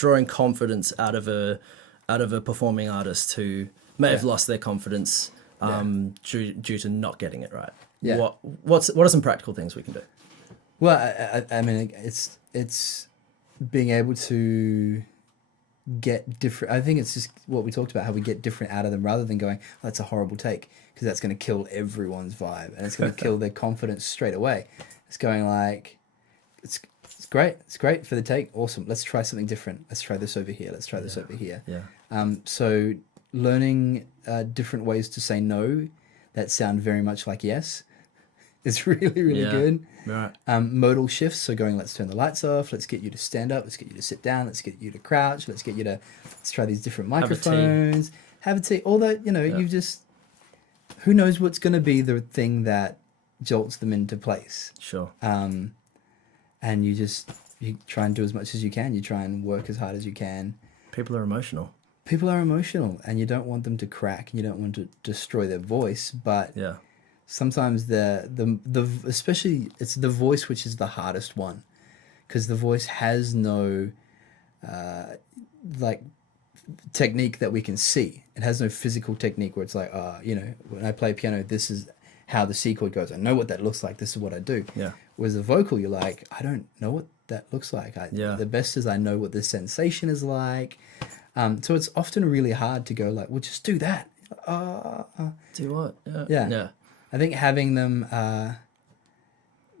drawing confidence out of a performing artist who may have lost their confidence due to not getting it right. Yeah. What are some practical things we can do? Well, I mean, it's being able to get different. I think it's just what we talked about, how we get different out of them rather than going, oh, that's a horrible take, because that's going to kill everyone's vibe and it's going to kill their confidence straight away. It's going like, it's great. It's great for the take. Awesome. Let's try something different. Let's try this over here. Let's try this over here. Yeah. So learning different ways to say no that sound very much like yes is really, really good. Right. Modal shifts, so going, let's turn the lights off, let's get you to stand up, let's get you to sit down, let's get you to crouch, let's try these different microphones, have a tea. All that, you just, who knows what's going to be the thing that jolts them into place. Sure. And you try and do as much as you can. You try and work as hard as you can. People are emotional. And you don't want them to crack, and you don't want to destroy their voice, but sometimes especially it's the voice which is the hardest one, because the voice has no technique that we can see. It has no physical technique where it's like, when I play piano, this is how the C chord goes. I know what that looks like. This is what I do. Yeah. Whereas the vocal, you're like, I don't know what that looks like. The best is I know what the sensation is like. So it's often really hard to go like, well, just do that. Do what? Yeah. I think having them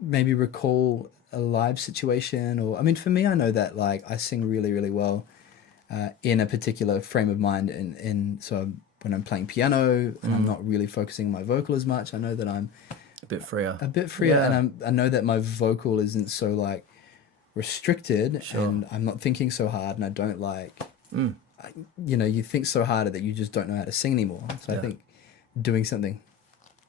maybe recall a live situation, or, I mean, for me, I know that like I sing really, really well in a particular frame of mind. So when I'm playing piano and I'm not really focusing on my vocal as much, I know that I'm a bit freer, and I know that my vocal isn't so like restricted, and I'm not thinking so hard, and I don't like, you think so hard that you just don't know how to sing anymore. So I think doing something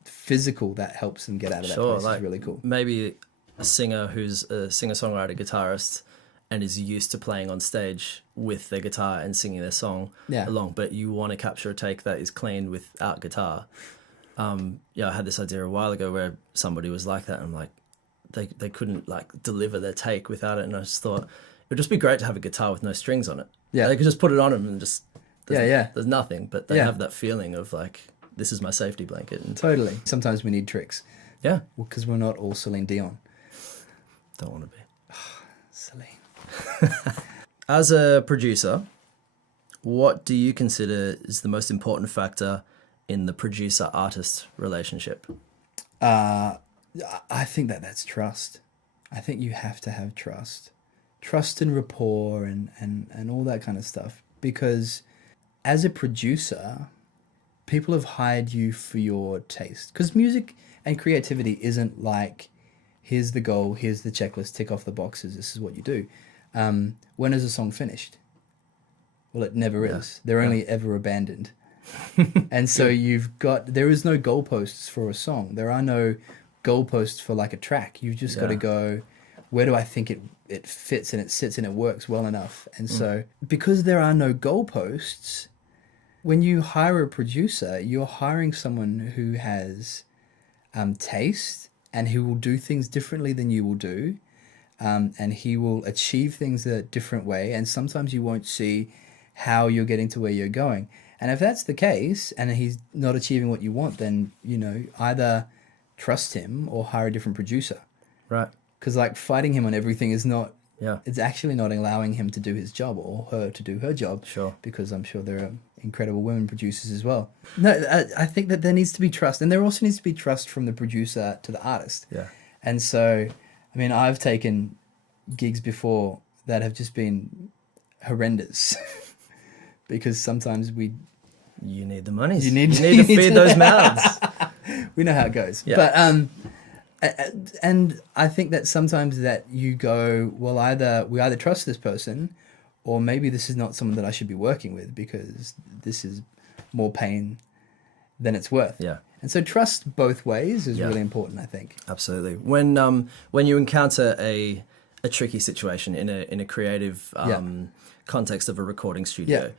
physical that helps them get out of that place is really cool. Maybe a singer who's a singer-songwriter, guitarist, and is used to playing on stage with their guitar and singing their song along, but you want to capture a take that is clean without guitar. I had this idea a while ago where somebody was like that, and I'm like, they couldn't like deliver their take without it, and I just thought it would just be great to have a guitar with no strings on it. Yeah, they could just put it on them and just there's nothing, but they have that feeling of like, this is my safety blanket. And totally. Sometimes we need tricks. Yeah. Because we're not all Celine Dion. Don't want to be. Celine. As a producer, what do you consider is the most important factor in the producer-artist relationship? I think that's trust. I think you have to have trust. Trust and rapport and all that kind of stuff. Because as a producer, people have hired you for your taste. Because music and creativity isn't like, here's the goal, here's the checklist, tick off the boxes, this is what you do. When is a song finished? Well, it never is. They're only ever abandoned. And so there is no goalposts for a song. There are no goalposts for like a track. You've just got to go, where do I think it fits and it sits and it works well enough? And so because there are no goalposts, when you hire a producer, you're hiring someone who has taste and who will do things differently than you will do. And he will achieve things a different way. And sometimes you won't see how you're getting to where you're going. And if that's the case and he's not achieving what you want, then, either trust him or hire a different producer. Right. Because like fighting him on everything is not, it's actually not allowing him to do his job or her to do her job. Sure. Because I'm sure there are incredible women producers as well. No, I think that there needs to be trust. And there also needs to be trust from the producer to the artist. Yeah. And so, I mean, I've taken gigs before that have just been horrendous because sometimes you need the money. You need to feed those mouths. We know how it goes. Yeah. But and I think that sometimes that you go, well, we either trust this person, or maybe this is not someone that I should be working with because this is more pain than it's worth. Yeah. And so trust both ways is really important, I think. Absolutely. When you encounter a tricky situation in a creative context of a recording studio,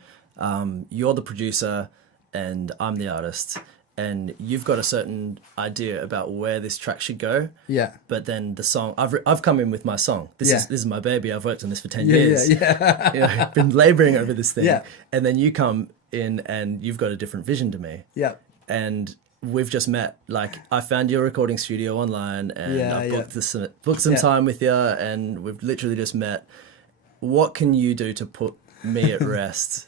you're the producer and I'm the artist, and you've got a certain idea about where this track should go. Yeah. But then the song, I've come in with my song. This is my baby. I've worked on this for 10 years. Yeah. You know, I've been laboring over this thing. Yeah. And then you come in and you've got a different vision to me. Yeah. And we've just met. Like, I found your recording studio online, and I booked some time with you, and we've literally just met. What can you do to put me at rest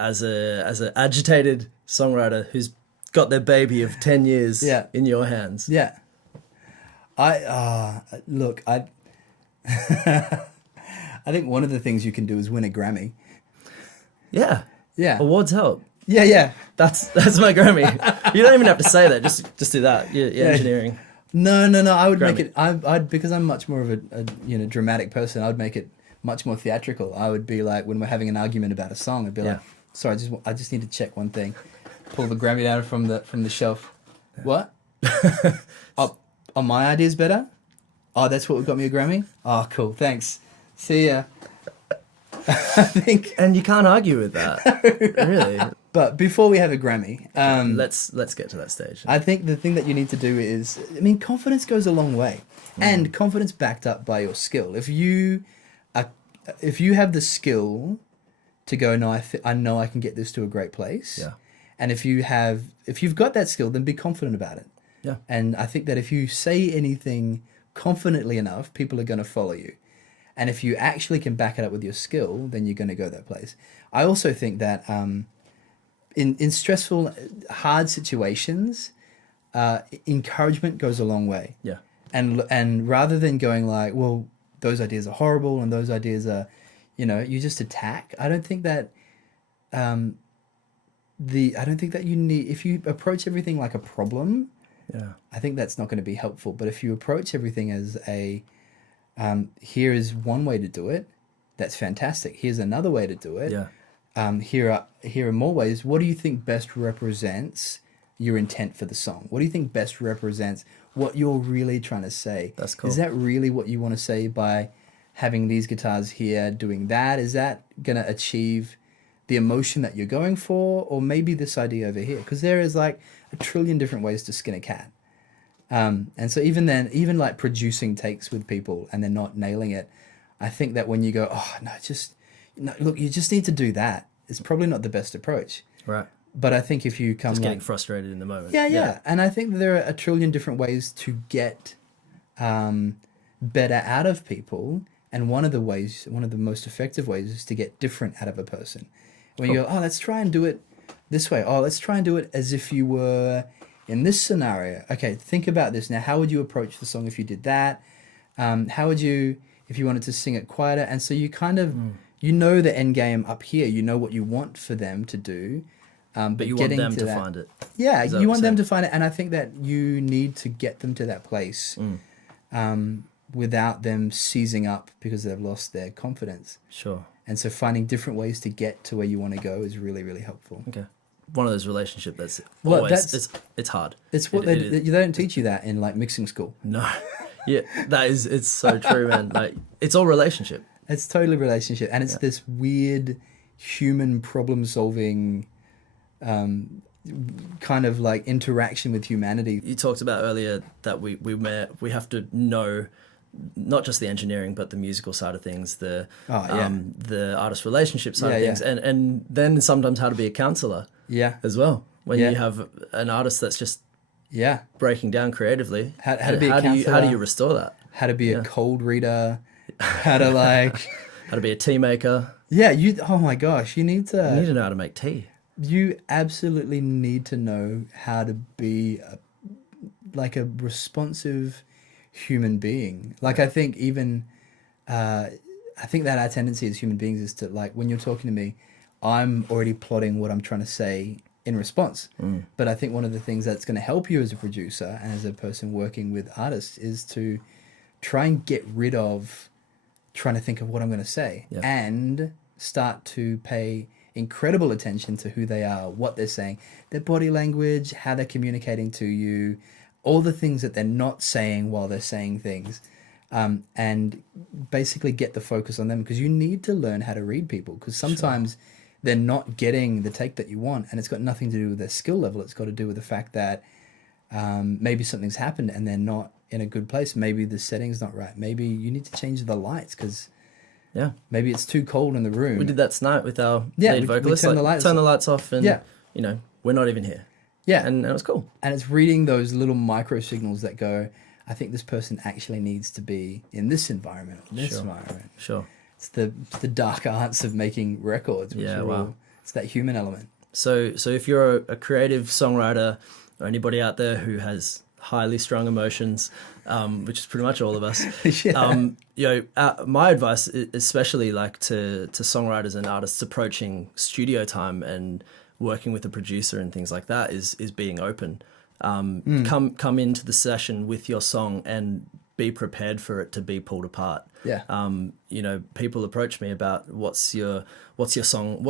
as a agitated songwriter who's got their baby of 10 years in your hands? Yeah. I I think one of the things you can do is win a Grammy. Yeah. Yeah. Awards help. Yeah. That's my Grammy. You don't even have to say that. Just do that. Your engineering. No. I would Grammy. make it. I'd because I'm much more of a dramatic person. I would make it much more theatrical. I would be like, when we're having an argument about a song, I'd be like, sorry, I just need to check one thing. Pull the Grammy down from the shelf. What? Are my ideas better? Oh, that's what got me a Grammy? Oh, cool. Thanks. See ya. I think. And you can't argue with that. Really. But before we have a Grammy, let's get to that stage. I think the thing that you need to do is, confidence goes a long way, and confidence backed up by your skill. If you have the skill to go, no, I know I can get this to a great place. Yeah. And if you've got that skill, then be confident about it. Yeah. And I think that if you say anything confidently enough, people are going to follow you. And if you actually can back it up with your skill, then you're going to go that place. I also think that in stressful, hard situations, encouragement goes a long way. Yeah. And rather than going like, well, those ideas are horrible and those ideas are, you just attack. I don't think that you need, if you approach everything like a problem, I think that's not going to be helpful. But if you approach everything as here is one way to do it, that's fantastic. Here's another way to do it. Yeah. Here are more ways. What do you think best represents your intent for the song? What do you think best represents what you're really trying to say? That's cool. Is that really what you want to say by having these guitars here doing that? Is that going to achieve the emotion that you're going for? Or maybe this idea over here? Because there is like a trillion different ways to skin a cat. And so even then, even like producing takes with people and they're not nailing it, I think that when you go, look, you just need to do that, it's probably not the best approach. Right. But I think if you come just getting frustrated in the moment. Yeah. And I think there are a trillion different ways to get better out of people. And one of the most effective ways is to get different out of a person. When you go, let's try and do it this way. Oh, let's try and do it as if you were in this scenario. Okay, think about this now. How would you approach the song if you did that? How would you, if you wanted to sing it quieter? And so you kind of, the end game up here. You know what you want for them to do. But you want them to find it. Yeah, you want them to find it. And I think that you need to get them to that place without them seizing up because they've lost their confidence. Sure. And so finding different ways to get to where you want to go is really, really helpful. Okay. One of those relationships that's always, it's hard. It's what they don't teach you that in like mixing school. No. Yeah, it's so true, man. Like, it's all relationship. It's totally relationship. And it's this weird human problem solving kind of like interaction with humanity. You talked about earlier that we have to know not just the engineering but the musical side of things, the artist relationship side of things, and then sometimes how to be a counselor as well when you have an artist that's just breaking down creatively. How to be a counselor, how do you restore that? How to be a cold reader, how to how to be a tea maker. Oh my gosh, you need to know how to make tea. You absolutely need to know how to be a responsive human being. Like, I think even I think that our tendency as human beings is to, like, when you're talking to me, I'm already plotting what I'm trying to say in response. But I think one of the things that's going to help you as a producer and as a person working with artists is to try and get rid of trying to think of what I'm going to say and start to pay incredible attention to who they are, what they're saying, their body language, how they're communicating to you, all the things that they're not saying while they're saying things, and basically get the focus on them, because you need to learn how to read people, because sometimes they're not getting the take that you want, and it's got nothing to do with their skill level. It's got to do with the fact that maybe something's happened and they're not in a good place. Maybe the setting's not right. Maybe you need to change the lights because maybe it's too cold in the room. We did that tonight with our lead vocalist. We turn the lights off and, you know, we're not even here. Yeah. And it was cool. And it's reading those little micro signals that go, I think this person actually needs to be in this environment, environment. Sure. It's the dark arts of making records. Which it's that human element. So if you're a creative songwriter or anybody out there who has highly strung emotions, which is pretty much all of us, you know, my advice, especially like to songwriters and artists approaching studio time and working with a producer and things like that, is being open. Come into the session with your song and be prepared for it to be pulled apart. Yeah. You know, people approach me about what's your song,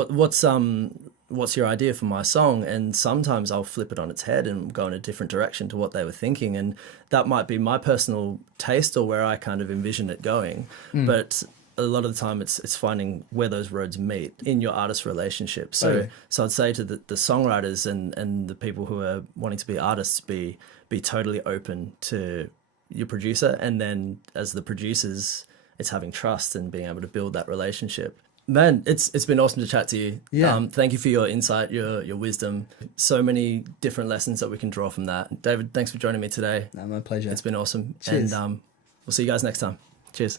what's your idea for my song, and sometimes I'll flip it on its head and go in a different direction to what they were thinking, and that might be my personal taste or where I kind of envision it going. But a lot of the time it's finding where those roads meet in your artist relationship. So I'd say to the songwriters and the people who are wanting to be artists, be totally open to your producer, and then as the producers, it's having trust and being able to build that relationship. Man, it's been awesome to chat to you. Yeah. Thank you for your insight, your wisdom. So many different lessons that we can draw from that. David, thanks for joining me today. No, my pleasure. It's been awesome. Cheers. And we'll see you guys next time. Cheers.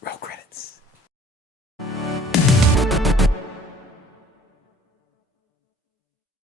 Roll credits.